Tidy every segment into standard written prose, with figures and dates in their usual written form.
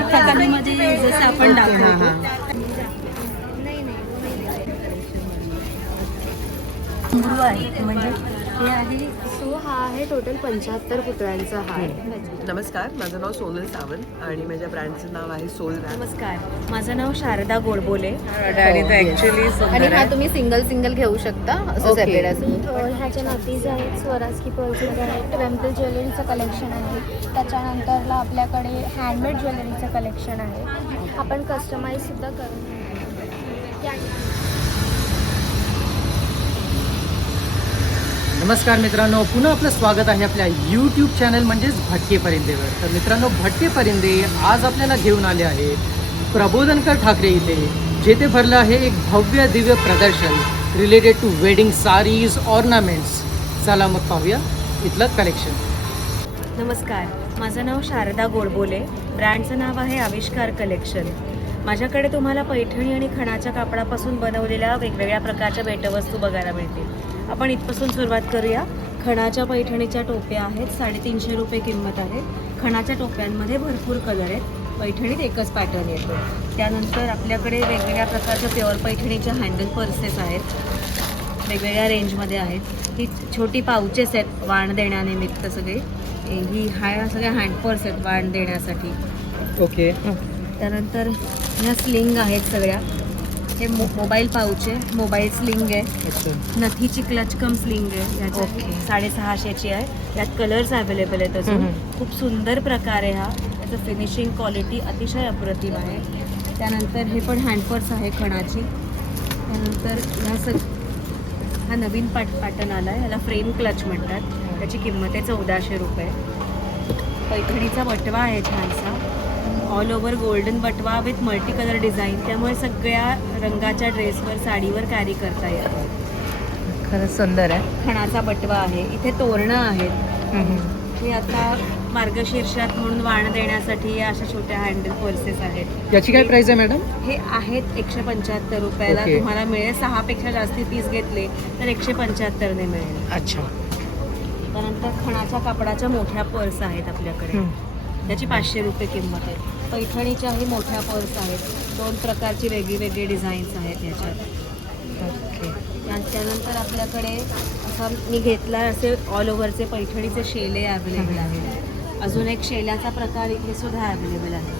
कथकलीमध्ये जसं आपण दाखवतो. घुंगरू आहे म्हणजे हे आहे. सो हा आहे टोटल 75 पुतळ्यांचा हार. नमस्कार, माझं नाव सोनल सावंत आणि माझ्या ब्रँडचं नाव आहे सोल रॅप. नमस्कार, माझं नाव शारदा गोडबोले. आणि ते ॲक्च्युली आणि हा तुम्ही सिंगल घेऊ शकता असं सेपरेट असं. ह्याच्या नथीज आहेत, स्वराजकी पर्सेस आहेत, टेम्पल ज्वेलरीचं कलेक्शन आहे. त्याच्यानंतरला आपल्याकडे हँडमेड ज्वेलरीचं कलेक्शन आहे. आपण कस्टमाइजसुद्धा करून नमस्कार मित्रांनो, पुन्हा आपलं स्वागत आहे आपल्या यूट्यूब चॅनल म्हणजेच भटके परिंदेवर. तर मित्रांनो, भटके परिंदे आज आपल्याला घेऊन आले आहे प्रबोधनकर ठाकरे इथे, जेथे भरलं आहे एक भव्य दिव्य प्रदर्शन related to wedding saris, ornaments. चला मग पाहूया इथलं कलेक्शन. नमस्कार, माझं नाव शारदा गोडबोले. ब्रँडचं नाव आहे आविष्कार कलेक्शन. माझ्याकडे तुम्हाला पैठणी आणि खणाच्या कापडापासून बनवलेल्या वेगवेगळ्या प्रकारच्या भेटवस्तू बघायला मिळतील. आपण इथपासून सुरुवात करूया. खणाच्या पैठणीच्या टोप्या आहेत, 350 रुपये किंमत आहे. खणाच्या टोप्यांमध्ये भरपूर कलर आहेत. पैठणीत एकच पॅटर्न येतो. त्यानंतर आपल्याकडे वेगवेगळ्या प्रकारच्या प्युअर पैठणीच्या हँडल पर्सेस आहेत, वेगवेगळ्या रेंजमध्ये आहेत. ही छोटी पाउचेस आहेत वाण देण्यानिमित्त सगळे. ही सगळ्या हँड पर्स आहेत वाण देण्यासाठी. ओके. त्यानंतर ह्या स्लिंग आहेत सगळ्या. हे मोबाईल पाऊच आहे, मोबाईल स्लिंग आहे. नथीची क्लच कम स्लिंग आहे. ह्याची 650ची आहे. यात कलर्स अवेलेबल आहेत अजून. खूप सुंदर प्रकार आहे हा. त्याचं फिनिशिंग क्वालिटी अतिशय अप्रतिम आहे. त्यानंतर हे पण हँडपर्स आहे खणाची. त्यानंतर हा नवीन पॅटर्न आला आहे, ह्याला फ्रेम क्लच म्हणतात. त्याची किंमत आहे 1400 रुपये. पैठणीचा बटवा आहे छानसा, ऑल ओव्हर गोल्डन बटवा विथ मल्टी कलर डिझाईन. त्यामुळे सगळ्या रंगाच्या ड्रेसवर, साडीवर कॅरी करता येतं. खरंच सुंदर आहे. खणाचा बटवा आहे. इथे तोरणं आहेत. हे आता मार्गशीर्षात म्हणून वाण देण्यासाठी या अशा छोट्या हँडल पर्सेस आहेत. याची काय प्राइस आहे मॅडम? हे आहेत 175 रुपयाला. तुम्हाला मिळेल 6 पेक्षा जास्ती पीस घेतले तर 175ने मिळेल. अच्छा. त्यानंतर खणाच्या कापडाच्या मोठ्या पर्स आहेत आपल्याकडे. त्याची 500 रुपये किंमत आहे. पैठणीच्याही मोठ्या पर्स आहेत. 2 प्रकारची वेगळी डिझाईन्स आहेत ह्याच्यात. त्यानंतर आपल्याकडे असा मी घेतला असे ऑल ओव्हरचे पैठणीचे शेले अवेलेबल आहेत. अजून एक शेल्याचा प्रकार इथे सुद्धा अवेलेबल आहे.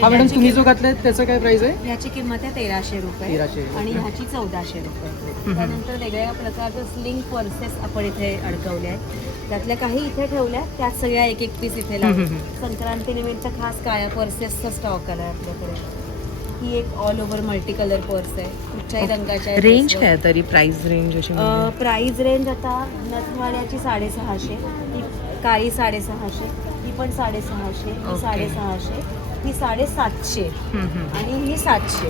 मॅडम तुम्ही जो घातलाय त्याचं काय प्राइस आहे? ह्याची किंमत आहे 1300 रुपये आणि ह्याची 1400 रुपये. त्यानंतर वेगवेगळ्या प्रकारचे स्लिंग पर्सेस आपण इथे अडकवले आहेत. त्यातल्या काही इथे ठेवल्या, त्यात सगळ्या एक पीस इथे लावले. संक्रांतीनिमित्त खास काळ्या पर्सेसचा स्टॉक आला आहे आपल्याकडे. ही एक all over multi colour purse आहे, कुठच्याही रंगाच्या. रेंज काय तरी प्राइस रेंज? प्राइस रेंज आता नथवाड्याची 650, ही काळी 650, ही पण 650, ही 650, ही 750 आणि ही 700.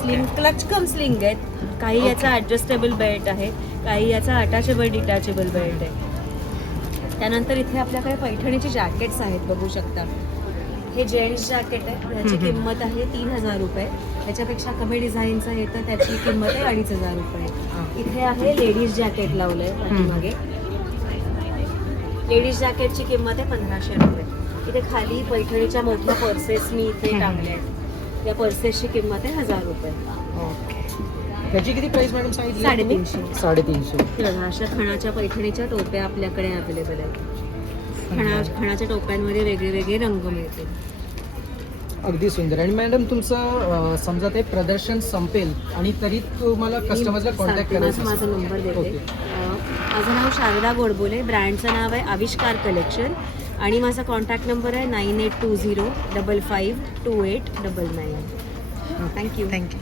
स्लिंग क्लच कम स्लिंग आहेत. काही याचा ॲडजस्टेबल बेल्ट आहे, काही याचा अटॅचेबल डिटॅचेबल बेल्ट आहे. त्यानंतर इथे आपल्याकडे पैठणीचे जॅकेट्स आहेत, बघू शकता. हे जेंट्स जॅकेट आहे, त्याची किंमत आहे 3000 रुपये. त्याच्यापेक्षा कमी डिझाईनचं आहे तर त्याची किंमत आहे 2500 रुपये. इथे आहे लेडीज जॅकेट लावलं आहे पाठीमागे. लेडीज जॅकेटची किंमत आहे 1500 रुपये. इथे खाली पैठणीच्या मोठ्या पर्सेस मी इथे टाकल्या आहेत. या पर्सेसची किंमत आहे 1000 रुपये. ओके. त्याची किती प्राइस मॅडम सांगितली? 350. 350. अशा खणाच्या पैठणीच्या टोप्या आपल्याकडे अवेलेबल आहेत. खणाच्या टोप्यांमध्ये वेगळे रंग मिळतील. अगदी सुंदर. आणि मॅडम तुमचं समजा ते प्रदर्शन संपेल आणि तरी तुम्हाला कस्टमरला कॉन्टॅक्ट करायचं माझा नंबर देते. माझं नाव शारदा गोडबोले. ब्रँडचं नाव आहे आविष्कार कलेक्शन आणि माझा कॉन्टॅक्ट नंबर आहे 9820552899. थँक्यू. थँक्यू.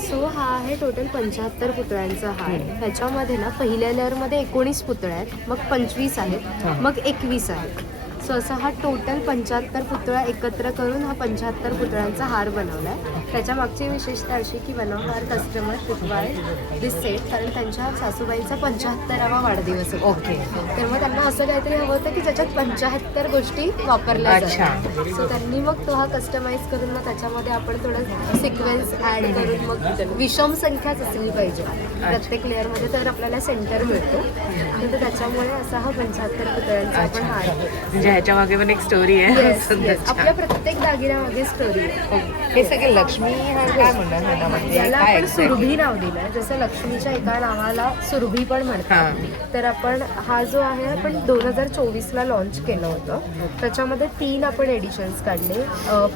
सो हा आहे टोटल 75 पुतळ्यांचा हार. ह्याच्यामध्ये ना पहिल्या लेअरमध्ये 19 पुतळे आहेत, मग 25 आहेत, मग 21 आहेत. सो असा हा टोटल 75 पुतळा एकत्र करून हा 75 पुतळ्यांचा हार बनवला आहे. त्याच्या मागची विशेषता अशी की one of our customer required this set, कारण त्यांच्या सासूबाईचा 75वा वाढदिवस होता. ओके. तर मग त्यांना असं काहीतरी हवं होतं की ज्याच्यात 75 गोष्टी वापरल्या जातात. सो त्यांनी मग तो हा कस्टमाइज करून मग त्याच्यामध्ये आपण थोडं सिक्वेन्स ॲड करून मग विषम संख्याच असली पाहिजे प्रत्येक लेअरमध्ये, तर आपल्याला सेंटर मिळतो. तर त्याच्यामुळे असा हा 75 पुतळ्यांचा आपण हार ह्याच्या मागे पण एक स्टोरी आहे. येस सुंदर, येस, छान. आपल्या प्रत्येक दागिन्यामागे स्टोरी आहे. हे सगळे लक्ष्मी हा काय म्हणणार ह्याला, म्हणजे याला काय आपण exactly? सुरभी नाव दिलंय. जसं लक्ष्मीच्या एका नावाला सुरभी पण म्हणतात. तर आपण हा जो आहे आपण 2024ला लॉन्च केलं होतं. त्याच्यामध्ये 3 आपण एडिशन्स काढले.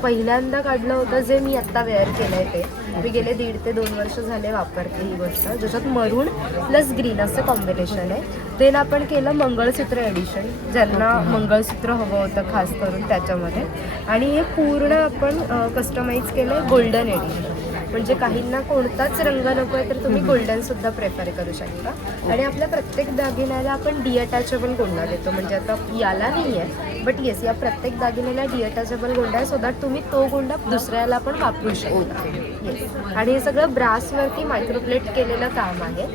पहिल्यांदा काढलं होतं जे मी आत्ता वेअर केलंय ते. मी गेले 1.5 ते 2 वर्ष झाले वापरते ही गोष्ट, ज्याच्यात मरून प्लस ग्रीन असं कॉम्बिनेशन आहे. देन आपण केलं मंगळसूत्र एडिशन, ज्यांना मंगळसूत्र हवं होतं खास करून त्याच्यामध्ये. आणि हे पूर्ण आपण कस्टमाइज केलं आहे गोल्डन एडिशन. म्हणजे काहींना कोणताच रंग नको आहे तर तुम्ही गोल्डन सुद्धा प्रेफर करू शकता. आणि आपल्या प्रत्येक दागिन्याला आपण डिअटॅचेबल गोंडा देतो. म्हणजे आता याला नाही आहे बट येस, या प्रत्येक दागिन्याला डिअटॅचेबल गोंडा आहे, सो दॅट तुम्ही तो गोंडा दुसऱ्याला पण वापरू शकता. येस. आणि हे सगळं ब्रासवरती मायक्रोप्लेट केलेलं काम आहे.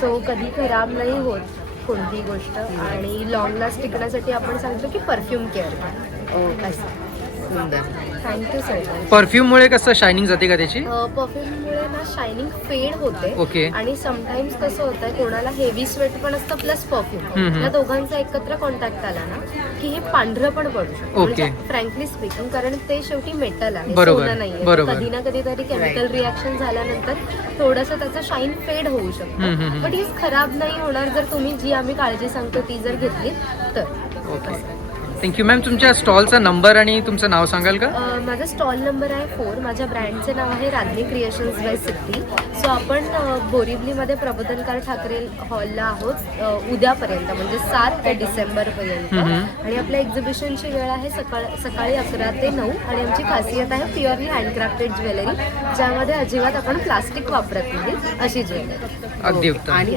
सो कधी खराब नाही होत कोणतीही गोष्ट. आणि लॉंग लास्ट टिकण्यासाठी आपण सांगतो की परफ्यूम केअर करा. असं. सुंदर. Thank you so much. परफ्यूममुळे कसं शायनिंग जाते का त्याची? परफ्यूममुळे ना शायनिंग फेड होते. ओके. आणि समटाईम्स कसं होतं, कोणाला हेवी स्वेट पण असतं प्लस परफ्यूम, या दोघांचा एकत्र कॉन्टॅक्ट आला ना की हे पांढरं पण पडू शकतं. ओके. म्हणजे फ्रँकली स्पीकिंग, कारण ते शेवटी मेटल आहे, बरोबर, सोनं नाहीये. बरोबर. कधी ना कधीतरी केमिकल रिॲक्शन झाल्यानंतर थोडंसं त्याचं शाईन फेड होऊ शकतं. बट ही खराब नाही होणार जर तुम्ही जी आम्ही काळजी सांगतो ती जर घेतली तर. Okay, thank you ma'am. तुमच्या स्टॉलचा नंबर आणि तुमचं नाव सांगाल का? माझा स्टॉल नंबर आहे 4. माझ्या ब्रँडचे नाव आहे राधनी क्रिएशन्स बाय सिद्धी. सो आपण बोरिवलीमध्ये प्रबोधनकार ठाकरे हॉलला आहोत उद्यापर्यंत, म्हणजे 7 डिसेंबरपर्यंत. आणि आपल्या एक्झिबिशनची वेळ आहे सकाळी 11 ते 9. आणि आमची खासियत आहे प्युअरली हँडक्राफ्टेड ज्वेलरी, ज्यामध्ये अजिबात आपण प्लास्टिक वापरत नाही अशी ज्वेलरी. अगदी उत्तम. आणि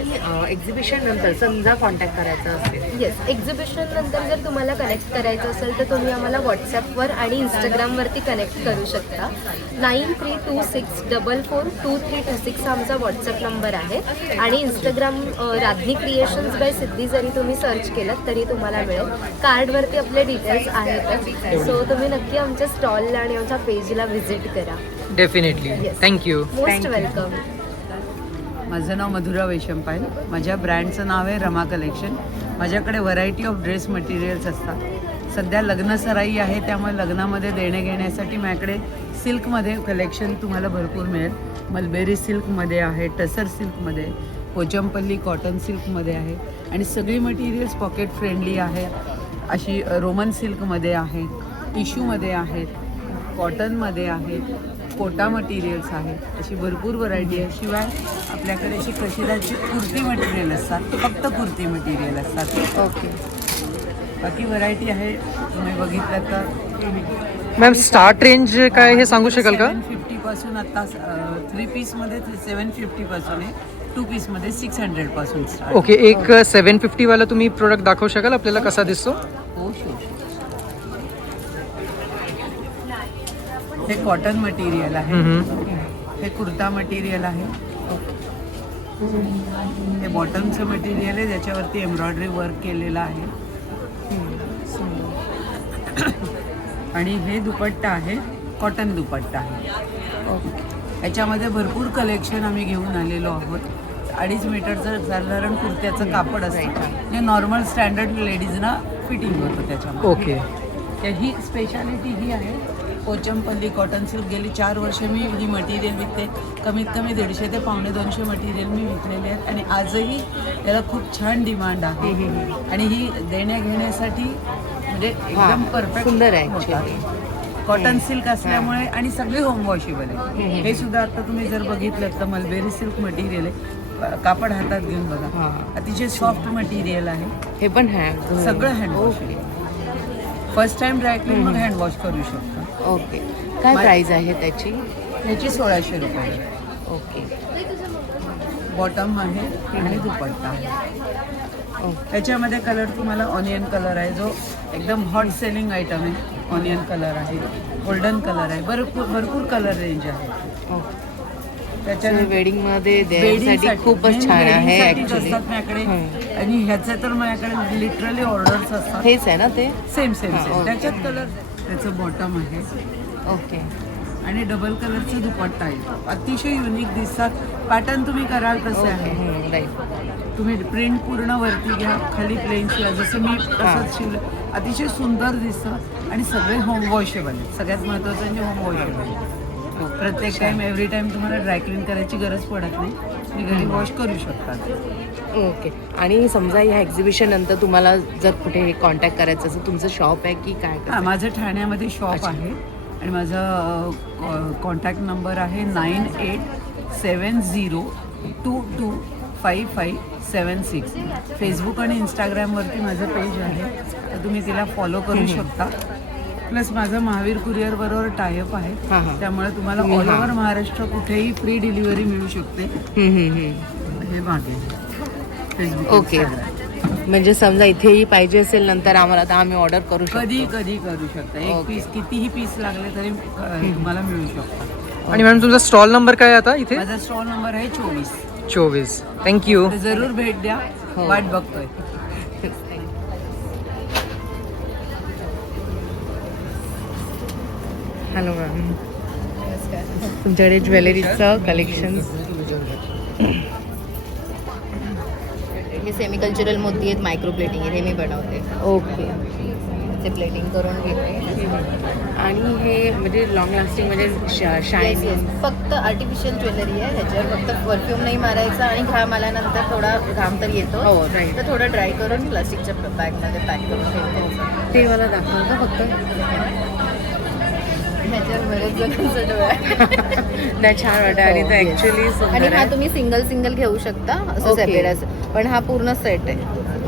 एक्झिबिशन नंतर समजा कॉन्टॅक्ट करायचा असेल, येस, एक्झिबिशन नंतर जर तुम्हाला कनेक्ट करायचं असेल तर तुम्ही आम्हाला व्हॉट्सॲपवर आणि इंस्टाग्रामवरती कनेक्ट करू शकता. 9326442326 हा आमचा व्हॉट्सॲप नंबर आहे. आणि इंस्टाग्राम राधनी क्रिएशन्स बाय सिद्धी जरी तुम्ही सर्च केलं तरी तुम्हाला मिळेल. कार्डवरती आपले डिटेल्स आहेतच. सो तुम्ही नक्की आमच्या स्टॉलला आणि आमच्या पेजला व्हिजिट करा. Definitely. Yes. Thank you. Most welcome. माझं नाव मधुरा वैशंपायल. माझ्या ब्रँडचं नाव आहे रमा कलेक्शन. माझ्याकडे व्हरायटी ऑफ ड्रेस मटेरियल्स असतात. सध्या लग्नसराई आहे, त्यामुळे लग्नामध्ये देणे घेण्यासाठी माझ्याकडे सिल्कमध्ये कलेक्शन तुम्हाला भरपूर मिळेल. मलबेरी सिल्कमध्ये आहे, टसर सिल्कमध्ये, पोचमपल्ली कॉटन सिल्कमध्ये आहे. आणि सगळी मटेरियल्स पॉकेट फ्रेंडली आहेत. अशी रोमन सिल्कमध्ये आहेत, टिश्यूमध्ये आहेत, कॉटनमध्ये आहेत, कोटा मटेरियल्स आहेत. अशी भरपूर व्हरायटी आहे. शिवाय आपल्याकडे अशी कशिदाची कुर्ती मटेरियल असतात, फक्त कुर्ती मटेरियल असतात. ओके. बाकी व्हरायटी आहे, तुम्ही बघितलं तर. मॅम स्टार्ट रेंज काय हे सांगू शकाल का? 750 पासून आता 3 पीसमध्ये 750 पासून आहे, 2 पीसमध्ये 600 पासून start. ओके, एक 750 वाला तुम्ही प्रोडक्ट दाखवू शकाल आपल्याला कसा दिसतो? हो, शुअर. हे कॉटन मटेरियल आहे. हे कुर्ता मटेरियल आहे. हे बॉटमचं मटेरियल आहे, ज्याच्यावरती एम्ब्रॉयडरी वर्क केलेलं आहे. आणि हे दुपट्टा आहे, कॉटन दुपट्टा आहे. याच्यामध्ये भरपूर कलेक्शन आम्ही घेऊन आलेलो आहोत. 2.5 मीटरचं साधारण कुर्त्याचं कापड असतं, जे नॉर्मल स्टँडर्ड लेडीजना फिटिंग होतं त्याच्यामध्ये. ओके. ही स्पेशालिटी ही आहे पोचमपल्ली कॉटन सिल्क. गेली 4 वर्ष मी ही मटेरियल विकते. कमीत कमी 150 ते 150 मटेरियल मी विकलेले आहेत. आणि आजही त्याला खूप छान डिमांड आहे. आणि ही देण्या घेण्यासाठी म्हणजे एकदम परफेक्ट सुंदर आहे. कॉटन सिल्क असल्यामुळे आणि सगळे होम वॉशेबल आहे. हे सुद्धा आता तुम्ही जर बघितलं तर मलबेरी सिल्क मटेरियल आहे. कापड हातात घेऊन बघा, अतिशय सॉफ्ट मटेरियल आहे. हे पण हँड सगळं हँडवॉश आहे. फर्स्ट टाइम ड्राय क्लीन मग हँडवॉश करू शकता. ओके. काय प्राइस आहे त्याची? याची 1600 रुपये. ओके. बॉटम आहे आणि दुपट्टा आहे. त्याच्यामध्ये कलर तुम्हाला ऑनियन कलर आहे, जो एकदम हॉट सेलिंग आयटम आहे. ऑनियन कलर आहे, गोल्डन कलर आहे, भरपूर कलर रेंज आहे. त्याच्यानंतर वेडिंग मध्ये देण्यासाठी खूपच छान आहे ऍक्च्युली. माझ्याकडे. आणि ह्याचे तर माझ्याकडे लिटरली ऑर्डर्स असतात. हेच आहे ना ते? सेम हां, ओके. त्याच्यात कलर. त्याचं बॉटम आहे. ओके. आणि डबल कलरचा दुपट्टा आहे. अतिशय युनिक दिसतात. पॅटर्न तुम्ही कराल तसे आहे. राईट. तुम्ही प्रिंट पूर्ण वरती घ्या, खाली प्लेन शिवा, जसं मी तसंच शिवलं. अतिशय सुंदर दिसतं आणि सगळे होम वॉशेबल आहेत. सगळ्यात महत्त्वाचं म्हणजे होम वॉशेबल. प्रत्येक टाईम एव्हरी टाईम तुम्हाला ड्रायक्लीन करायची गरज पडत नाही. तुम्ही घरी वॉश करू शकता. ओके. आणि समजा ह्या एक्झिबिशन नंतर तुम्हाला जर कुठे कॉन्टॅक्ट करायचं असेल, तुमचं शॉप आहे की काय? हां, माझं ठाण्यामध्ये शॉप आहे आणि माझा कॉन्टॅक्ट नंबर आहे 9870225576. फेसबुक आणि इंस्टाग्रामवरती माझं पेज आहे, तर तुम्ही तिला फॉलो करू शकता. प्लस माझं महावीर कुरिअर बरोबर टायअप आहे, त्यामुळे तुम्हाला ऑल ओव्हर महाराष्ट्र कुठेही फ्री डिलिव्हरी मिळू शकते. हे मागे फेसबुक. ओके. म्हणजे समजा इथेही पाहिजे असेल नंतर आम्हाला, तर आम्ही ऑर्डर करू शकतो. कधी करू शकता. एक पीस कितीही पीस लागले तरी तुम्हाला मिळू शकतो. आणि मॅडम तुमचा स्टॉल नंबर काय आहे आता इथे? माझा स्टॉल नंबर आहे 24. 24. थँक्यू. तर जरूर भेट द्या. वाट बघतोय. हॅलो मॅम, तुमच्याकडे ज्वेलरीचं कलेक्शन? हे सेमी कल्चरल मोती आहेत, मायक्रो प्लेटिंग आहे, हे मी बनवते. ओके. ते प्लेटिंग करून घेते. आणि हे म्हणजे लॉंग लास्टिंग म्हणजे शायनिंग? फक्त आर्टिफिशियल ज्वेलरी आहे. ह्याच्यावर फक्त परफ्यूम नाही मारायचा आणि घाम आल्यानंतर थोडा घाम तर येतो. हो, राईट. तर थोडं ड्राय करून प्लास्टिकच्या बॅगमध्ये पॅक करून ठेवते. ते मला दाखवा का फक्त? ह्याच्यावर बरेच जणांचं डोळा आहे. नाही, छान वाटतं. आणि ते ॲक्च्युली आणि हा तुम्ही सिंगल घेऊ शकता असं Okay. सेपरेट असं. पण हा पूर्ण सेट आहे.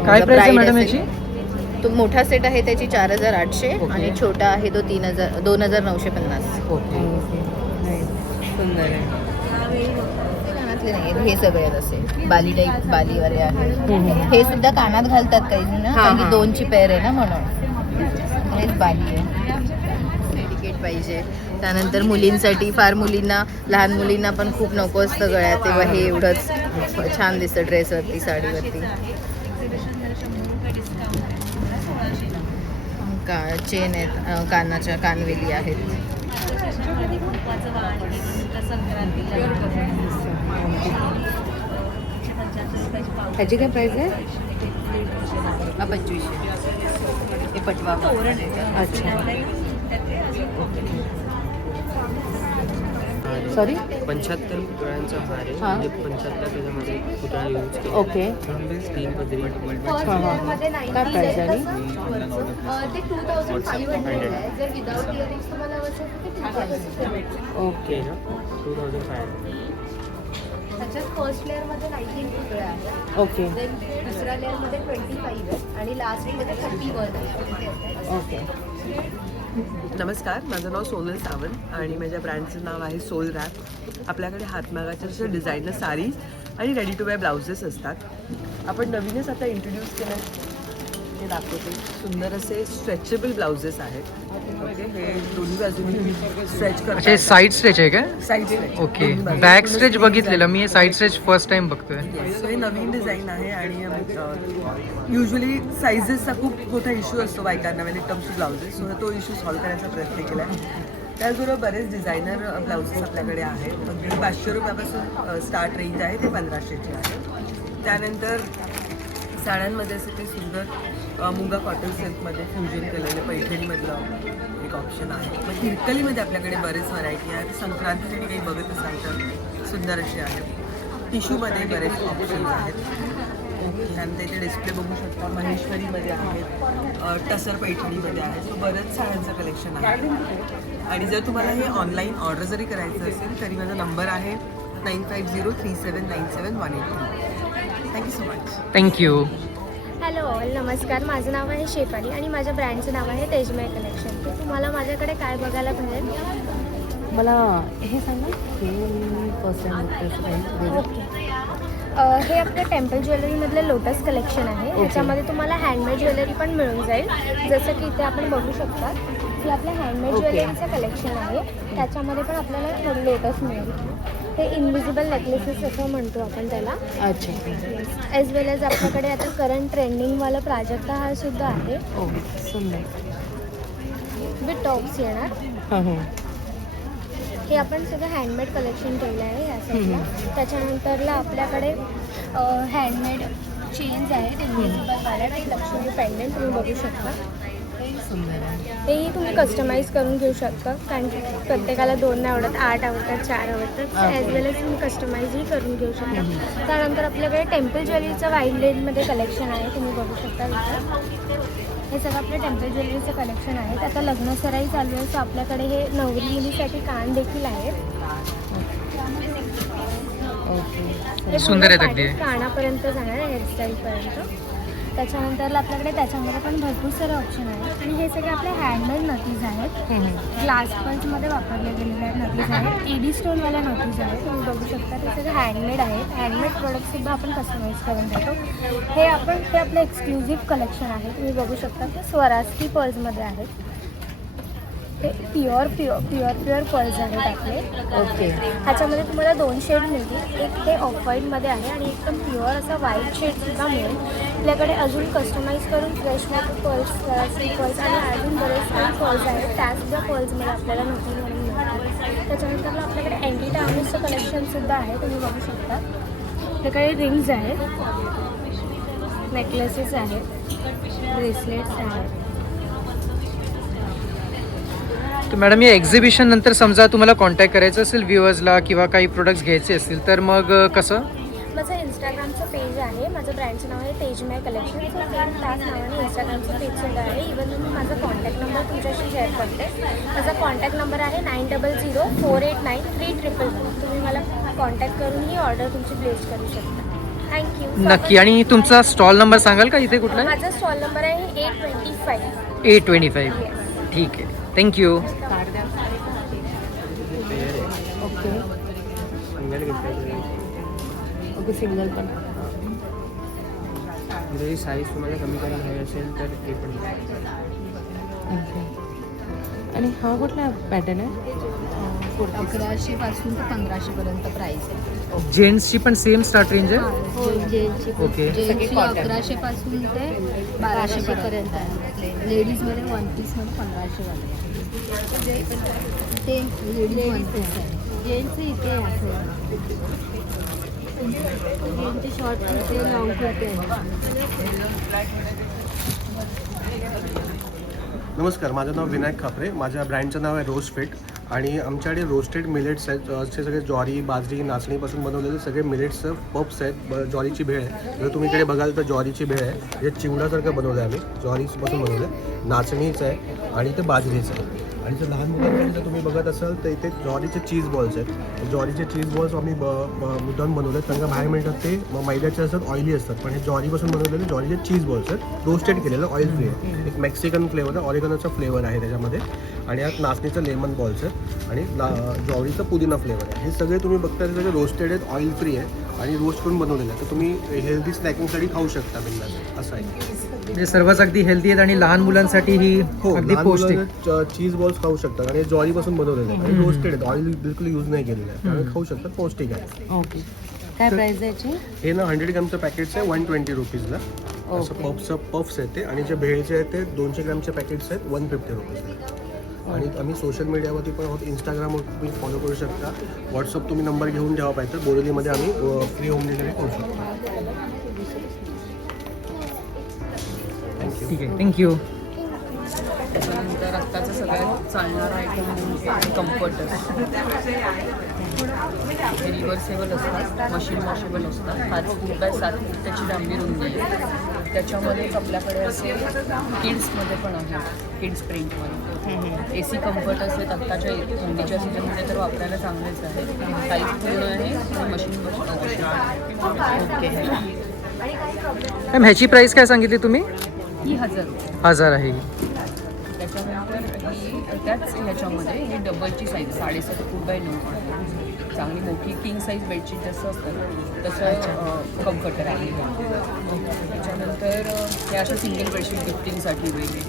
काय प्राइस आहे Bride मॅडम असेल. याची? तो मोठा सेट आहे त्याची 4800 Okay. आणि छोटा आहे तो 2950. ओके. सुंदर आहे. कानातले नाही, हे सगळे आहेत असे बाली टाईप, बालीवाले आहे. हे सुद्धा कानात घालतात काही जण, कारण की 2ची पेअर आहे ना, म्हणून हेच बाली आहे. डेडिकेट पाहिजे. त्यानंतर मुलींसाठी, फार मुलींना, लहान मुलींना पण खूप नको असतं गळ्यात, तेव्हा हे एवढंच छान दिसतं ड्रेसवरती, साडीवरती. चेन आहेत, कानाच्या कानवेली आहेत. ह्याची काय प्राईस आहे? हा 2500. हे पटवा. अच्छा. सॉरी? 75 पुतळ्यांचा हार आहे. हां. म्हणजे 75 त्याच्यामध्ये पुतळा यूज केला. ओके. 3 पदरी. काय प्राईस आहे? ते 2500 आहे. जर विदाउट इयरिंग्स तुम्हाला हवं असेल तर ते 2000. ओके. 2500. त्याच्यात फर्स्ट लेअरमध्ये 19 पुतळे आहेत. ओके. देन दुसऱ्या लेअरमध्ये 25 आहेत आणि लास्टमध्ये 31 आहे. ओके. नमस्कार, माझं नाव सोनल सावंत आणि माझ्या ब्रँडचं नाव आहे सोल रॅप. आपल्याकडे हातमागाच्या अशा डिझायनर साडीज आणि रेडी टू वेअर ब्लाउजेस असतात. आपण नवीनच आता इंट्रोड्यूस केलं, हे दाखवते. सुंदर असे स्ट्रेचेबल ब्लाउजेस आहेत. ओके. हे दोन्ही बाजूनी स्ट्रेच अच्छा, करतात. साईड स्ट्रेच आहे का? Side stretch. Okay. Back stretch बघितलेलं मी, साईड स्ट्रेच फर्स्ट टाइम बघतोय. सो हे नवीन डिझाईन आहे आणि युजली सायझेसचा खूप मोठा इश्यू असतो बायकांना when it comes to blouses. So तो इश्यू सॉल्व्ह करायचा प्रयत्न केला आहे. त्याचबरोबर बरेच डिझायनर ब्लाउजेस आपल्याकडे आहेत. अगदी 500 रुपयापासून स्टार्ट रेंज आहे, ते 1500ची आहे. त्यानंतर साड्यांमध्ये असे ते सुंदर मुगा कॉटन सिल्कमध्ये फ्युजन केलेलं पैठणीमधलं एक ऑप्शन आहे. मग हिरकलीमध्ये आपल्याकडे बरेच व्हरायटी आहेत. संक्रांतीसाठी काही बघत असाल तर सुंदर असे आहेत. टिश्यूमध्ये बरेच ऑप्शन आहेत. त्यानंतर इथे डिस्प्ले बघू शकता, महेश्वरीमध्ये आहेत, टसर पैठणीमध्ये आहे. सो बरंच साड्यांचं कलेक्शन आहे. आणि जर तुम्हाला हे ऑनलाईन ऑर्डर जरी करायचं असेल तरी माझा नंबर आहे 9503797183. Thank you so much. Thank you. Hello all, नमस्कार. माझं नाव आहे शेफाली आणि माझ्या ब्रँडचं नाव आहे तेजमय कलेक्शन. तर तुम्हाला माझ्याकडे काय बघायला मिळेल? मला हे सांगा, हे फर्स्ट टाइम. ओके. हे आपलं टेम्पल ज्वेलरीमधलं लोटस कलेक्शन आहे. ह्याच्यामध्ये तुम्हाला हँडमेड ज्वेलरी पण मिळून जाईल. जसं की इथे आपण बघू शकता की आपलं हँडमेड ज्वेलरीचं कलेक्शन आहे. त्याच्यामध्ये पण आपल्याला लोटस मिळेल. हे इनविजिबल नेकलेसेस असं म्हणतो आपण त्याला. अच्छा. ॲज वेल एज आपल्याकडे आता करंट ट्रेंडिंगवाला प्राजक्ता हा सुद्धा आहे. ओके. सुंदर. विथ टॉप्स येणार. हां हां. हे आपण सगळं हँडमेड कलेक्शन ठेवलं आहे या साईडला. त्याच्यानंतरला आपल्याकडे हँडमेड चेन्स आहेत इन्व्हिजिबल वाल्या, ते लक्ष्मी पेंडंट तुम्ही बघू शकता. सुंदर आहे. तेही तुम्ही कस्टमाइज करून घेऊ शकता, कारण की प्रत्येकाला 2 नाही आवडत, 8 आवडतात, 4 आवडतात. ॲज वेल एज तुम्ही कस्टमाइजही करून घेऊ शकता. त्यानंतर आपल्याकडे टेम्पल ज्वेलरीचं वाईल्ड लेडमध्ये कलेक्शन आहे, तुम्ही बघू शकता इथे. हे सगळं आपलं टेम्पल ज्वेलरीचं कलेक्शन आहे. आता लग्नसराई चालू आहे, सो आपल्याकडे हे नवरी मुलीसाठी कान देखील आहेत. हे सुंदर आहेत पूर्ण अगदी. पाठी कानापर्यंत जाणार आहे, हेअरस्टाईलपर्यंत. त्याच्यानंतर आपल्याकडे त्याच्यामध्ये पण भरपूर सारे ऑप्शन आहेत. आणि हे सगळे आपले हँडमेड नथीज आहेत. ग्लास पल्समध्ये वापरले गेलेले आहेत नथीज आहेत. एडी स्टोनवाल्या नथीज आहेत, तुम्ही बघू शकता. ते सगळे हँडमेड आहेत. हँडमेड प्रोडक्टसुद्धा आपण कस्टमाइज करून देतो. हे आपलं एक्सक्लुझिव्ह कलेक्शन आहे, तुम्ही बघू शकता. ते स्वरास्की पर्ल्समध्ये आहेत. ते प्युअर पर्ल्स आहेत आपले. ओके. ह्याच्यामध्ये तुम्हाला 2 शेड मिळतील. एक हे ऑफ व्हाईटमध्ये आहे आणि एकदम प्युअर असा व्हाईट शेडसुद्धा मिळेल. आपल्याकडे अजून कस्टमाइज करून फ्रेश पर्ल्स, पर्ल्स आणि अजून बरेच काही पर्ल्स आहेत. त्यासुद्धा पर्ल्समध्ये आपल्याला नोटीस म्हणून मिळतील. त्याच्यानंतर आपल्याकडे अँटी डायमंड्सचं कलेक्शनसुद्धा आहे, तुम्ही बघू शकता. आपल्याकडे रिंग्स आहेत, नेकलेसेस आहेत, ब्रेसलेट्स आहेत. तर मॅडम या एक्झिबिशन नंतर समजा तुम्हाला कॉन्टॅक्ट करायचं असेल व्ह्युअर्सला किंवा काही प्रोडक्ट्स घ्यायचे असतील तर मग कसं? माझं इंस्टाग्रामचं पेज आहे. माझं ब्रँडचं नाव आहे तेजमय कलेक्शन. सो सेम त्याच नावाने इंस्टाग्रामचं पेजसुद्धा आहे. इवन मी माझा कॉन्टॅक्ट नंबर तुमच्याशी शेअर करते. माझा कॉन्टॅक्ट नंबर आहे 9004893344. तुम्ही मला कॉन्टॅक्ट करून ही ऑर्डर तुमची प्लेस करू शकता. थँक्यू. नक्की. आणि तुमचा स्टॉल नंबर सांगाल का इथे कुठला आहे? माझा स्टॉल नंबर आहे 825. 825. ठीक आहे, थँक्यू. ओके. सिंगल घेतलं ओके, सिंगल पण. जरी साईज तुम्हाला कमी करायला हवी असेल तर ते पण ओके. आणि हा कुठला पॅटर्न आहे? 1100 पासून ते 1500 पर्यंत प्राइस आहे. जेंट्सची पण सेम स्टार्ट रेंज आहे? ओके. जेंट्सची 1100 पासून ते 1200 पर्यंत आहे. लेडीजमध्ये 1 पीसमध्ये 1500 वाले ते लेडीज 1 पीस आहे. जेंट्स इथे आहे, जेंट्सचे शॉर्ट कुर्ते, लॉंग कुर्ते. नमस्कार, माझं नाव विनायक खापरे. माझ्या ब्रँडचं नाव आहे रोस्ट फिट आणि आमच्याकडे रोस्टेड मिलेट्स आहेत. असे सगळे ज्वारी, बाजरी, नाचणीपासून बनवलेले सगळे मिलेट्सचं पप्स आहेत. ज्वारीची भेळ आहे. जर तुम्ही इकडे बघाल तर ज्वारीची भेळ आहे. हे चिवडासारखं बनवलं आहे आम्ही, ज्वारीपासून बनवलं आहे. नाचणीचं आहे आणि ते बाजरीचं आहे. आणि जर लहान मुलांसाठी जर तुम्ही बघत असाल तर इथे ज्वारीचे चीज बॉल्स आहेत. ज्वारीचे चीज बॉल्स आम्ही मुद्दाम बनवले आहेत. त्यांना बाहेर मिळतात ते मैद्याचे असतात, ऑइली असतात. पण हे ज्वारीपासून बनवलेले ज्वारीचे चीज बॉल्स आहेत. रोस्टेड केलेलं, ऑइल फ्री आहे. एक मेक्सिकन फ्लेवर आहे, ऑरिगनोचा फ्लेवर आहे त्याच्यामध्ये. आणि यात नाचणीचं लेमन बॉल्स आहेत आणि ज्वारीचा पुदिना फ्लेवर आहे. हे सगळे तुम्ही बघता ते सगळे रोस्टेड आहेत, ऑइल फ्री आहे आणि रोस्ट करून बनवलेले आहेत. तर तुम्ही हेल्दी स्नॅकिंगसाठी खाऊ शकता बिंदास. असं आहे. म्हणजे सर्वच अगदी हेल्दी आहेत आणि लहान मुलांसाठी ही अगदी पौष्टिक. चीज बॉल्स खाऊ शकतात आणि ज्वारीपासून बनवलेले आहेत आणि रोस्टेड आहेत, ऑइल बिलकुल यूज नाही केलेलं आहे. त्यामुळे खाऊ शकतात, पौष्टिक आहे. ओके. काय प्राईस द्यायची? हे ना 100 ग्रॅमचं पॅकेट्स आहे 120 रुपीजला. असं पफ्स आहेत ते. आणि जे भेळचे आहेत ते 200 ग्रॅमचे पॅकेट्स आहेत 150 रुपीजला. आणि आम्ही सोशल मीडियावरती पण आहोत. इंस्टाग्रामवर तुम्ही फॉलो करू शकता. व्हॉट्सअप तुम्ही नंबर घेऊन ठेवा पाहिजे तर बोरिवलीमध्ये आम्ही फ्री होम डिलिव्हरी करू शकतो. ठीक आहे, थँक्यू. त्याच्यानंतर आत्ताचं सगळ्यात चालणारं आयटम म्हणजे कम्फर्टर. हे रिव्हर्सेबल असतात, मशीन वॉशेबल असतात. 5 फूट बाय 7 फूट त्याची लांबी रुंदी आहे. त्याच्यामध्येच आपल्याकडे असे किड्समध्ये पण आहे, किड्स प्रिंटमध्ये. AC कम्फर्टर्स आहेत. आत्ताच्या थंडीच्या सीझनमध्ये तर वापरायला चांगलेच आहे. साईज पूर्ण आहे आणि मशीन ओके. मॅम ह्याची प्राईस काय सांगितली तुम्ही? ही 1000 रुपये. 1000 आहे. त्याच्यानंतर ही त्याच ह्याच्यामध्ये ही डबलची साईज 7.5 फूट बाय 9 फूट. चांगली मोठी किंग साईज बेडशीट जसं असतं तसं कम्फर्टर आहे. त्याच्यानंतर हे अशा सिंगल बेडशीट गिफ्टिंगसाठी वेगळे,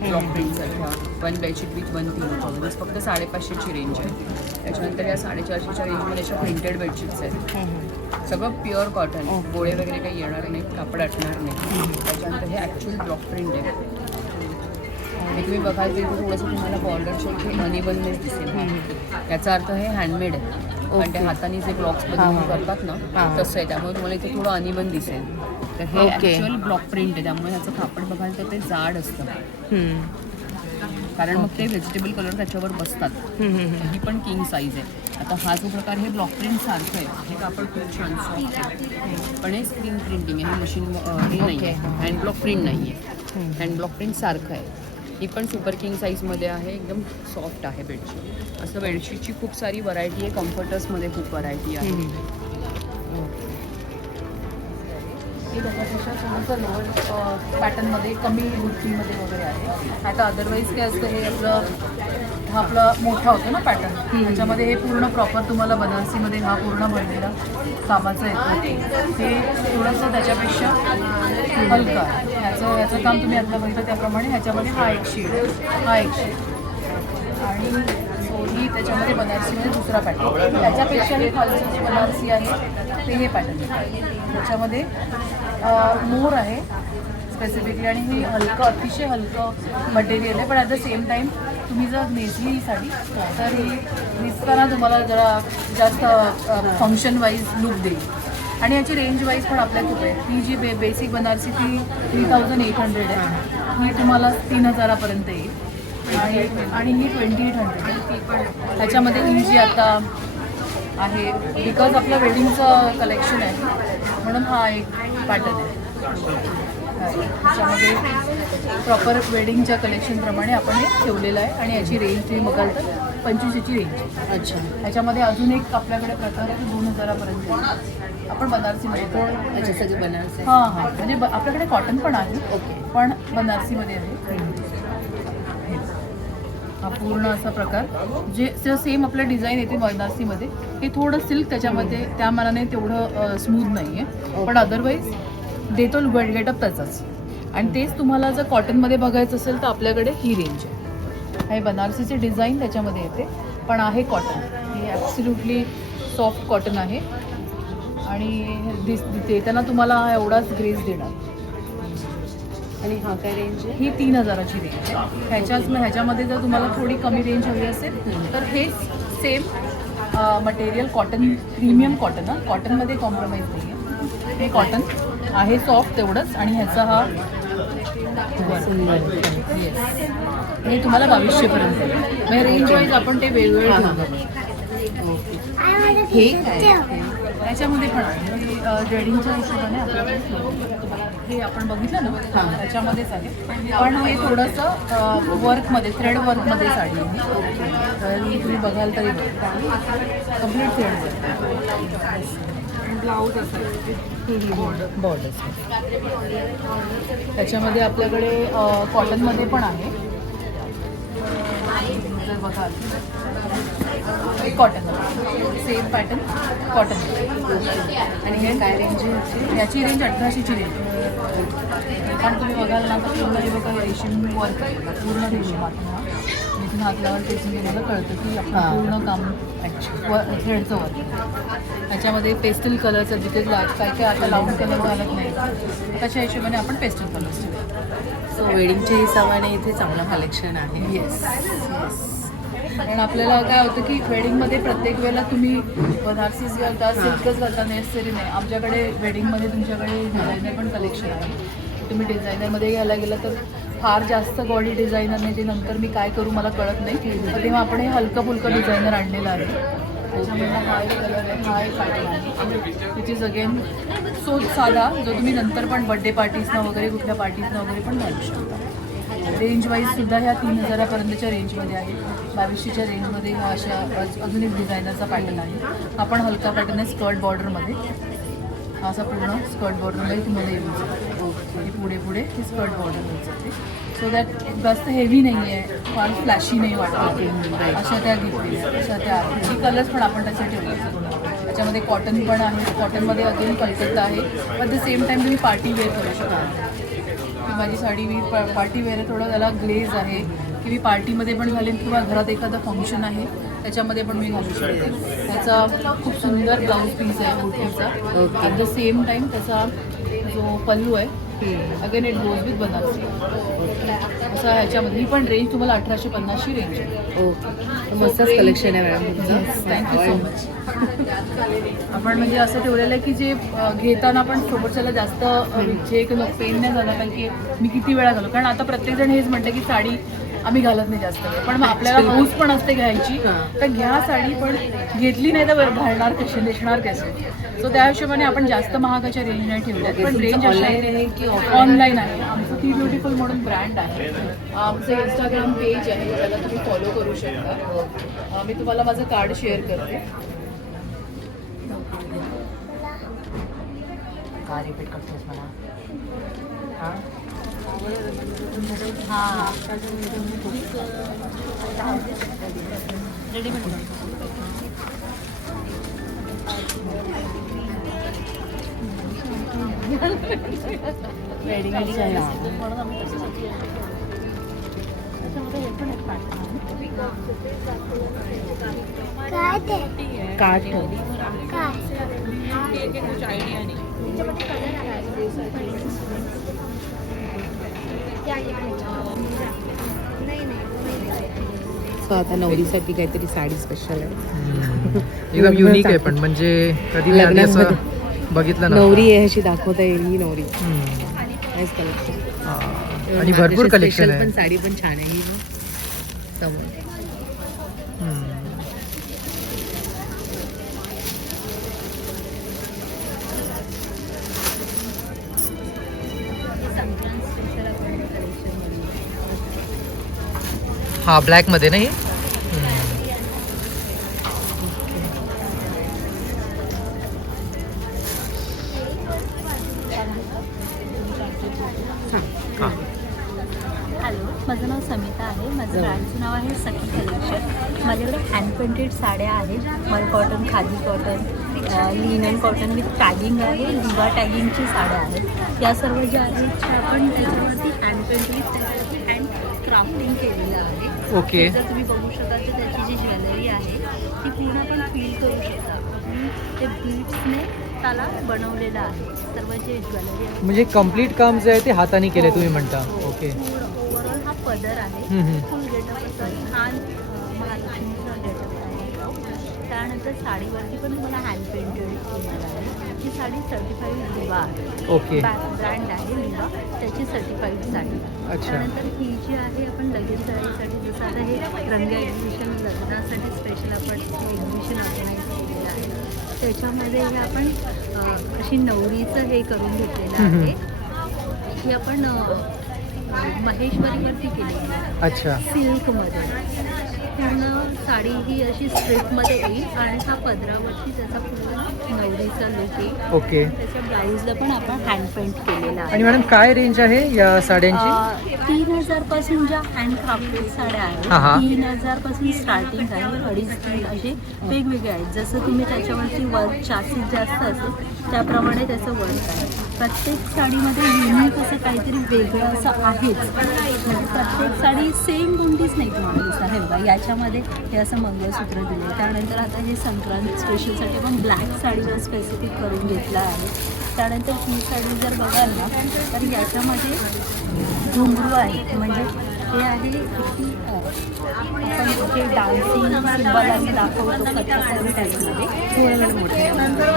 ब्लॉक प्रिंटसाठी 1 बेडशीट विथ 1 पिलो कवर. फक्त 550ची रेंज आहे. त्याच्यानंतर या 450च्या रेंजमध्ये अशा प्रिंटेड बेडशीट्स आहेत. सगळं प्युअर कॉटन, गोळे वगैरे काही येणार नाही, कापड आटणार नाही. त्याच्यानंतर हे ॲक्च्युअल ब्लॉक प्रिंट आहे. हे तुम्ही बघाल तर इथे थोडंसं तुम्हाला बॉर्डरच्या इथे अनिबलनेस दिसेल. याचा अर्थ हे हँडमेड आहे. आणि ते हाताने जे ब्लॉक्स बनवून करतात ना तसं आहे. त्यामुळे तुम्हाला इथे थोडं अनिबन दिसेल. तर हे ॲक्च्युअल ब्लॉक प्रिंट आहे. त्यामुळे ह्याचं कापड बघाल तर ते जाड असतं. कारण मग ते व्हेजिटेबल कलर त्याच्यावर बसतात. ही पण किंग साईज आहे. आता हा जो प्रकार हे ब्लॉक प्रिंट सारखं आहे. हे कापड खूप छान सॉफ्ट आहे. पण हे स्क्रीन प्रिंटिंग आहे. हे मशीन हे नाही आहे. हँड ब्लॉक प्रिंट नाही आहे. हँड ब्लॉक प्रिंट सारखं आहे. ही पण सुपर किंग साईजमध्ये आहे. एकदम सॉफ्ट आहे बेडशीट. असं बेडशीटची खूप सारी व्हरायटी आहे. कम्फर्टर्समध्ये खूप व्हरायटी आहे. हे त्याच्यापेक्षा थोडंसं लोअर पॅटर्नमध्ये कमी बुट्टीमध्ये वगैरे आहे. आता अदरवाईज काय असतं हे हा आपला मोठा होतो ना पॅटर्न. त्याच्यामध्ये हे पूर्ण प्रॉपर तुम्हाला बनारसीमध्ये हा पूर्ण भरलेला कामाचा येतो. हे थोडंसं त्याच्यापेक्षा हलका आहे. ह्याचं काम तुम्ही आता बघितलं त्याप्रमाणे ह्याच्यामध्ये हा एक शेड आणि ही त्याच्यामध्ये बनारसीमध्ये दुसरा पॅटर्न. त्याच्यापेक्षाही खालचं जे बनारसी आहे ते हे पॅटर्न. त्याच्यामध्ये मोर आहे स्पेसिफिकली आणि हे हलकं अतिशय हलकं मटेरियल आहे. पण ॲट द सेम टाईम तुम्ही जर नेसली ही साडी तर ही दिसताना तुम्हाला जरा जास्त फंक्शन वाईज लुक देईल. आणि याची रेंज वाईज पण आपल्या खूप आहे. ही जी बेसिक बनारसी ती 3800 आहे. ही तुम्हाला 3000पर्यंत येईल. आणि ही 2800 आहे. ती पण त्याच्यामध्ये ही जी आता आहे बिकॉज आपलं वेडिंगचं कलेक्शन आहे म्हणून हा एक पॅटर्न आहे. त्याच्यामध्ये प्रॉपर वेडिंगच्या कलेक्शनप्रमाणे आपण हे ठेवलेलं आहे. आणि याची रेंज तुम्ही बघाल तर 25ची रेंज. अच्छा. याच्यामध्ये अजून एक आपल्याकडे प्रकार आहे 2000पर्यंत. आपण बनारसीमध्ये अच्छा सगळं बनारसी. हां म्हणजे आपल्याकडे कॉटन पण आहे पण बनारसीमध्ये आहे. हा पूर्ण असा प्रकार जे सेम आपलं डिझाईन येते बनारसीमध्ये. हे थोडं सिल्क त्याच्यामध्ये त्या मानाने तेवढं स्मूथ नाही आहे पण अदरवाईज देतो गेटअप त्याचाच. आणि तेच तुम्हाला जर कॉटनमध्ये बघायचं असेल तर आपल्याकडे ही रेंज आहे. हे बनारसीचे डिझाईन त्याच्यामध्ये येते पण आहे कॉटन. हे ॲब्सल्युटली सॉफ्ट कॉटन आहे आणि देताना तुम्हाला हा एवढाच ग्रेस देणार. आणि हा काय रेंज आहे? ही 3000ची रेंज आहे. ह्याच्यामध्ये जर तुम्हाला थोडी कमी रेंज हवी असेल तर हेच same material cotton premium cotton. कॉटनमध्ये कॉम्प्रोमाइज नाही आहे. हे कॉटन आहे सॉफ्ट तेवढंच. आणि ह्याचा हा येस हे तुम्हाला 2200पर्यंत आहे. म्हणजे रेंज वाईज आपण ते वेगवेगळे हे काय? त्याच्यामध्ये पण आहे. वेडिंगच्या हिशोबाने आपल्याकडे हे आपण बघितलं ना त्याच्यामध्येच आहे. पण हे थोडंसं वर्कमध्ये थ्रेड वर्कमध्ये साडी आहे. तर तुम्ही बघाल तरी कम्प्लीट थ्रेड ब्लाऊज असेल बॉर्डर्स. त्याच्यामध्ये आपल्याकडे कॉटनमध्ये पण आहे. जर बघाल कॉटन सेम पॅटर्न कॉटन. आणि हे काय रेंज आहे? याची रेंज 1800ची रेंज. पण तुम्ही बघाल ना तर पूर्ण हे बघा रेशीम वर्क आहे. पूर्ण रेशीम इथून हातल्यावर टेचून गेलेलं कळतं की आपलं पूर्ण काम थ्रेडचं वर्क. त्याच्यामध्ये पेस्टल कलरचं जिथे काय काय आता लावून कलर घालत नाही त्याच्या हिशोबाने आपण पेस्टल कलर्स ठेवतो. सो वेडिंगच्या हिशोबाने इथे चांगलं कलेक्शन आहे. येस. कारण आपल्याला काय होतं की वेडिंगमध्ये प्रत्येक वेळेला तुम्ही बनारसीच घालता सिल्कच घालता नेसेसरी नाही. आमच्याकडे वेडिंगमध्ये तुमच्याकडे डिझायनर पण कलेक्शन आहे. तुम्ही डिझायनरमध्ये घ्यायला गेलं तर फार जास्त बॉडी डिझायनर नाही. जे नंतर मी काय करू मला कळत नाही. तर तेव्हा आपण हे हलकं फुलकं डिझायनर आणलेलं आहे. त्याच्यामध्ये हा एक कलर आहे. हा एक पॅटर्न आहे विच इज अगेन सो साधा जो तुम्ही नंतर पण बड्डे पार्टीजनं वगैरे कुठल्या पार्टीजनं वगैरे पण घालू शकता. रेंज वाईजसुद्धा ह्या 3000पर्यंतच्या रेंजमध्ये आहे. 2200च्या रेंजमध्ये हा अशा अजून एक डिझायनरचा पॅटर्न आहे. हा पण हलका पॅटर्न आहे स्कर्ट बॉर्डरमध्ये. हा असा पूर्ण स्कर्ट बॉर्डरमध्ये तुम्हाला येऊन जाते. पुढे पुढे ही स्कर्ट बॉर्डर होत जाते. सो दॅट जास्त हेवी नाही आहे फार फ्लॅशी नाही वाटत. अशा त्या घेतलेल्या अशा त्या ही कलर्स पण आपण त्याचे ठेवले. त्याच्यामध्ये कॉटन पण आहे. कॉटनमध्ये अगेन कलकत्ता आहे. ॲट द सेम टाईम तुम्ही पार्टी वेअर करू शकता. माझी साडी मी पार्टी वेअर थोडं त्याला ग्लेज आहे की मी पार्टीमध्ये पण घालेन किंवा घरात एखादं फंक्शन आहे त्याच्यामध्ये पण मी घालू शकते. त्याचा खूप सुंदर ब्लाऊज पीस आहे बुटीचा. ॲट द सेम टाईम त्याचा जो पल्लू आहे again it goes with Banarasi असं ह्याच्यामध्ये ही पण रेंज तुम्हाला 1850ची रेंज आहे. ओके, मस्तच कलेक्शन आहे मॅडम तुमचं. Thank you so much. आपण म्हणजे असं ठेवलेलं आहे की जे घेताना पण समोरच्याला जास्त जे पेन नाही झालं कारण की मी किती वेळा झालो, कारण आता प्रत्येकजण हेच म्हणतं की साडी आम्ही घालत नाही जास्त वेळ, पण मग आपल्याला हौस पण असते घ्यायची, तर घ्या साडी, पण घेतली नाही तर घालणार कशी, नेसणार कसे. सो त्या हिशोबाने आपण जास्त महागाच्या रेंज नाही ठेवल्या, पण रेंज ऑनलाईन आहे की ऑनलाईन आहे. आमचं ती ब्युटिफुल म्हणून ब्रँड आहे, आमचं इंस्टाग्राम पेज आहे, त्याला तुम्ही फॉलो करू शकता. मी तुम्हाला माझं कार्ड शेअर करते. का रिपीट करतेस मला? सो आता नवरीसाठी काहीतरी साडी स्पेशल आहे. एकदम युनिक आहे, पण म्हणजे कधी मी आधी असं बघितलं नव्हतं. नवरी आहे अशी दाखवता येईल ही नवरी. हम्म. Nice collection. आणि भरपूर कलेक्शन पण आहे. साडी पण छान आहे ही ना समोर. हम्म. हा ब्लॅक मध्ये नाही. हॅलो, माझं नाव समिता आहे. माझं ब्रँडचं नाव आहे सखी कलेक्शन. माझ्याकडे हँड पेंटेड साड्या आहेत, मल cotton, khadi cotton, linen cotton with tagging आहे, लिवा टॅगिंगची साड्या आहेत. या सर्व ज्या आहेत त्या आपण त्याच्यावरती हँड पेंटेड, त्याच्यावरती हँड क्राफ्टिंग केलेलं आहे. ओके. जर तुम्ही बघू शकाल तर त्याची जी ज्वेलरी आहे ती पूर्ण आपण फील करू शकता. आपण ते बीट्सने त्याला बनवलेलं आहे सर्व जे ज्वेलरी आहे. म्हणजे कम्प्लीट काम जे आहे ते हाताने केले तुम्ही म्हणता. ओके. ओव्हरऑल हा पदर आहे, फुल गेटअप असं छान महालक्ष्मीचा गेटअप आहे. त्यानंतर साडीवरती पण तुम्हाला हँड पेंटेड केलेलं आहे. ही साडी सर्टिफाईड लिवा आहे. ओके. ब्रँड आहे लिवा, त्याची सर्टिफाईड साडी. अच्छा. त्यानंतर ही जी आहे आपण लगेच साडीसाठी, जसं आता हे रंग एक्झिबिशन लग्नासाठी स्पेशल आपण एक्झिबिशन ऑर्गनाईज केलेलं आहे. त्याच्यामध्ये हे आपण अशी नवरीचं हे करून घेतलेलं आहे. ही आपण महेश्वरीवरती केलेली आहे. अच्छा. सिल्कमध्ये पूर्ण साडी ही अशी स्ट्रिपमध्ये येईल आणि हा पदरावरती त्याचा पूर्ण नवरीचा लुक येईल. ओके. त्याच्या ब्लाऊजला पण आपण हँड पेंट केलेला आहे. आणि मॅडम काय रेंज आहे या साड्यांची? 3000 पासून ज्या हँडक्राफ्टेड साड्या हा, हा. आहेत 3000 पासून स्टार्टिंग आहे. 2.5-3 असे वेगवेगळे आहेत. जसं तुम्ही त्याच्यावरती वर्क चासीस जास्त असेल त्याप्रमाणे त्याचं वर्क आहे. प्रत्येक साडीमध्ये युनिक असं काहीतरी वेगळं असं आहेच. म्हणजे प्रत्येक साडी सेम कोणतीच नाही तुम्हाला दिसणार. हे बघा, याच्यामध्ये हे असं मंगळसूत्र दिलं. त्यानंतर आता हे संक्रांत स्पेशलसाठी आपण ब्लॅक साडीवर स्पेसिफिक करून घेतलं आहे. त्यानंतर ही साडी जर बघाल ना तर याच्यामध्ये घुंगरू आहे. म्हणजे हे आहे की आपण जे डान्सिंग सिम्बल असं दाखवतो कथ्थकली टाईपमध्ये.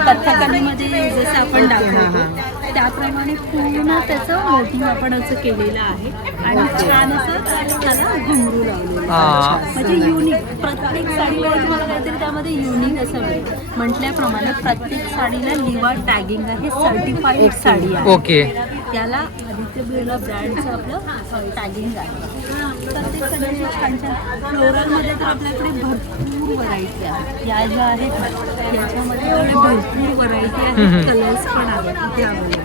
कथ्थकलीमध्ये जसं आपण दाखवतो त्याप्रमाणे पूर्ण त्याचं मोटिव्ह आपण असं केलेलं आहे आणि छान असं त्याला घुंगरू लावलेलं आहे. म्हणजे युनिक प्रत्येक साडीमध्ये तुम्हाला काहीतरी त्यामध्ये युनिक असं मिळेल. म्हटल्याप्रमाणे प्रत्येक साडीला लिवा टॅगिंग आहे, सर्टिफाईड साडी आहे. ओके. त्याला आदित्य बिर्ला ब्रँडचं आपलं टॅगिंग आहे. प्रत्येक साडीची छान छान फ्लोरलमध्ये तर आपल्याकडे भरपूर व्हरायटी आहे. या ज्या आहेत ना याच्यामध्ये भरपूर व्हरायटी आहेत, कलर्स पण आहेत इथे अवेलेबल.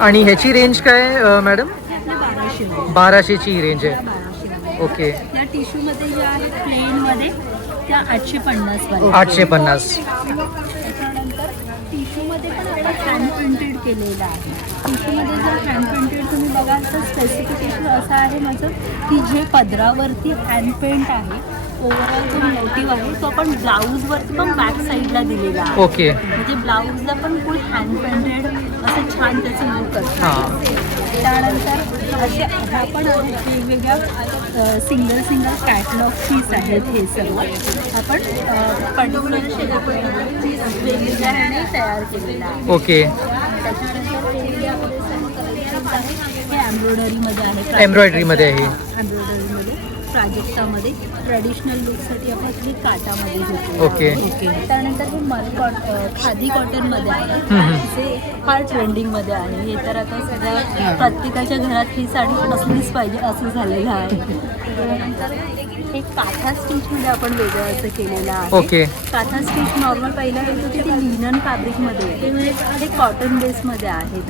आणि ह्याची रेंज काय मॅडम? 1200ची रेंज आहे. 1200. ओके. या टिश्यूमध्ये ज्या आहेत प्लेनमध्ये त्या 850 850. त्याच्यानंतर टिश्यूमध्ये पण आपण हँड प्रिंटेड केलेलं आहे. टिश्यूमध्ये जर हँड प्रिंटेड तुम्ही बघाल तर स्पेसिफिकेशन असं आहे माझं की जे पदरावरती हँड पेंट आहे ओव्हरऑल जो मोटिव्ह आहे तो आपण ब्लाऊजवरती पण बॅक साईडला दिलेला आहे. ओके. म्हणजे ब्लाऊजला पण फुल हँड पेंटेड असं छान त्याचं लुक असतं. हां. त्यानंतर असे ह्या पण आहेत वेगवेगळ्या सिंगल कॅटलॉग पीस आहेत. हे सर्व आपण पर्टिक्युलर वेगवेगळ्या ह्याने तयार केलेलं आहे. ओके. त्याच्यानंतर वेगवेगळ्या आपले सर्व कलेक्शन्स आहेत. हे एम्ब्रॉयडरीमध्ये आहे. एम्ब्रॉयडरीमध्ये आहे. एम्ब्रॉयडरीमध्ये प्राजक्तामध्ये ट्रॅडिशनल लुकसाठी आपण हे काटामध्ये घेतो. ओके. त्यानंतर हे खादी कॉटनमध्ये आहे. जे फार ट्रेंडिंगमध्ये आहे. हे तर आता सगळ्या प्रत्येकाच्या घरात ही साडी असलीच पाहिजे असं झालेलं आहे. त्यानंतर हे काथा स्टिचमध्ये आपण वेगळं असं केलेलं आहे. ओके. काथा स्टिच नॉर्मल पहिला येत होती ती लिनन फॅब्रिकमध्ये येते. हे कॉटन बेसमध्ये आहे.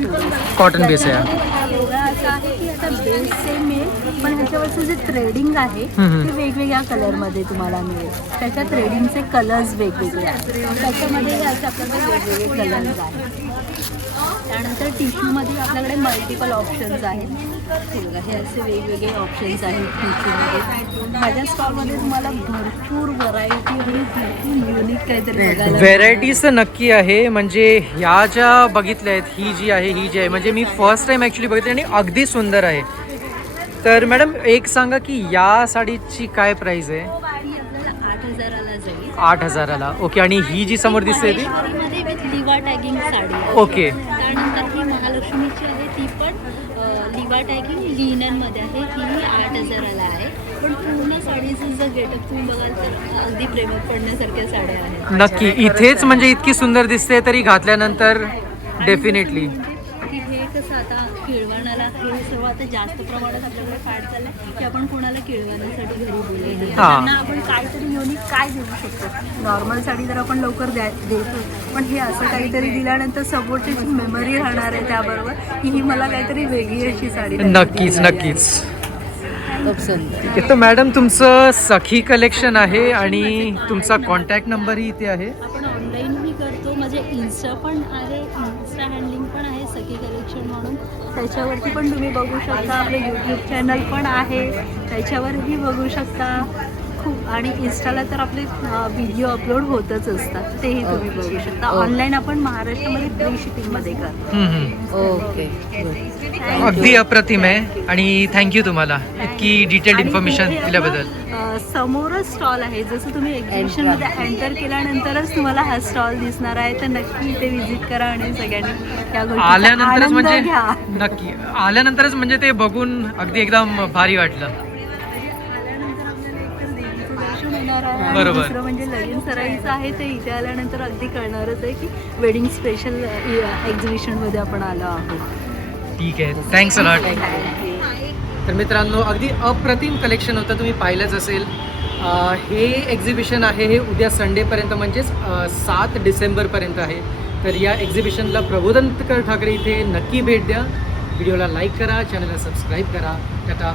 कॉटन बेस आहे. त्याच्यामध्ये हा वेगळा असा आहे की आता बेस सेम मिळेल पण ह्याच्यावरचं जे थ्रेडिंग आहे ते वेगवेगळ्या कलरमध्ये तुम्हाला मिळेल. त्याच्या थ्रेडिंगचे कलर्स वेगवेगळे आहेत. त्याच्यामध्ये हे असे आपल्याकडे वेगवेगळे कलर्स आहेत. त्यानंतर टिश्यूमध्ये आपल्याकडे मल्टिपल ऑप्शन्स आहेत. हे बघा हे असे वेगवेगळे ऑप्शन्स आहेत टिश्यूमध्ये. माझ्या स्टॉलमध्ये तुम्हाला भरपूर व्हरायटी आणि भरपूर युनिक काहीतरी बघायला व्हेरायटीज तर नक्की आहे. म्हणजे ह्या ज्या बघितल्या आहेत ही जी आहे म्हणजे मी फर्स्ट टाइम ॲक्च्युली बघितली आणि अगदी सुंदर आहे. तर मॅडम एक सांगा की या साडीची काय प्राइस आहे? ती आपल्याला 8,000ला जाईल. 8,000ला. ओके. आणि ही जी समोर दिसते ती? मध्ये विथ लिवा टॅगिंग साडी आहे. ओके. त्यानंतर ही महालक्ष्मीची आहे ती पण लिवा टॅगिंग लिननमध्ये आहे. ही 8,000ला आहे. पण पूर्ण साडीचं जर गेटअप तुम्ही बघाल तर अगदी प्रेमात पडण्यासारख्या साड्या आहेत. नक्की. इथेच म्हणजे इतकी सुंदर दिसते तरी घातल्यानंतर डेफिनेटली. की हे कसं आता किळवणाला हे सर्व आता जास्त प्रमाणात आपल्याकडे फॅड चाललं आहे की आपण कोणाला किळवण्यासाठी घरी बोलवलं त्यांना आपण काहीतरी युनिक काय देऊ शकतो. नॉर्मल साडी तर आपण लवकर देतो पण हे असं काहीतरी दिल्यानंतर समोरची मेमरी राहणार आहे त्याबरोबर की ही मला काहीतरी वेगळी अशी साडी नक्कीच नक्कीच. खूप सुंदर. ठीक आहे. तर मॅडम तुमचं सखी कलेक्शन आहे आणि तुमचा कॉन्टॅक्ट नंबरही इथे आहे. आपण ऑनलाईनही करतो. माझे इन्स्टा पण आहे. इन्स्टा हँडलिंग पण आहे सखी कलेक्शन म्हणून. त्याच्यावरती पण तुम्ही बघू शकता. आपलं यूट्यूब चॅनल पण आहे त्याच्यावरही बघू शकता. खूप आणि इन्स्टाला तर आपले व्हिडिओ अपलोड होतच असतात तेही तुम्ही बघू शकता. ऑनलाईन आपण महाराष्ट्रामध्ये फ्री शिपिंगमध्ये करतो. ओके. अगदी अप्रतिम आहे आणि थँक्यू तुम्हाला इतकी डिटेल्ड इन्फॉर्मेशन दिल्याबद्दल. समोरच स्टॉल आहे. जसं तुम्ही एक्झिबिशनमध्ये एंटर केल्यानंतरच तुम्हाला हा स्टॉल दिसणार आहे. तर नक्की इथे व्हिजिट करा आणि सगळ्यांनी या गोष्टीचा आल्यानंतरच आनंद म्हणजे घ्या. नक्की आल्यानंतरच म्हणजे ते बघून अगदी एकदम भारी वाटलं. आल्यानंतर आपल्याला एकतर देवीचं दर्शन होणार आहे आणि बरोबर. दुसरं म्हणजे लगीन सराईचं आहे ते इथे आल्यानंतर अगदी कळणारच आहे की वेडिंग स्पेशल एक्झिबिशनमध्ये आपण आलो आहोत. ठीक आहे. Thanks a lot. तर मित्रांनो अगदी अप्रतिम कलेक्शन होतं. तुम्ही पाहिलंच असेल. हे एक्झिबिशन आहे हे उद्या संडेपर्यंत म्हणजेच 7 डिसेंबरपर्यंत आहे. तर या एक्झिबिशनला प्रबोधनकर ठाकरे इथे नक्की भेट द्या. व्हिडिओला लाईक करा, चॅनलला सबस्क्राईब करा. Tata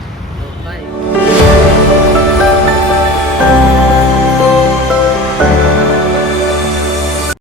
bye.